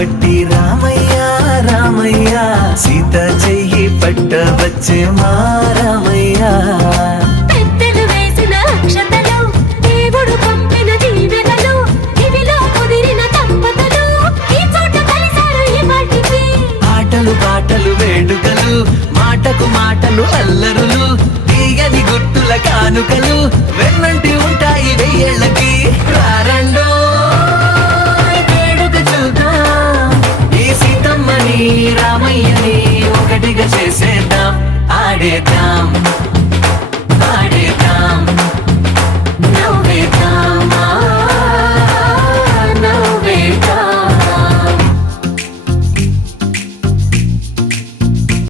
పట్టి రామయ్య రామయ్య సీత చెయ్యి పట్ట వచ్చే మా రామయ్య పెద్దలు వేసిన అక్షతలు దేవుడు పంపిన దీవెనలు ఇవిలో కుదిరిన దంపతులు ఈ చోట కలిసారు ఈ వాటికి ఆటలు పాటలు వేడుకలు మాటకు మాటలు అల్లరులు తీయని గుర్తుల కానుకలు వెన్నంటి ఉంటాయి వెయ్యేళ్ళకి రారండో వేడుక చూద్దాం ఈ సీతమ్మని రామయ్యని ఒకటిగా చేసేద్దాం ఆడేద్దాం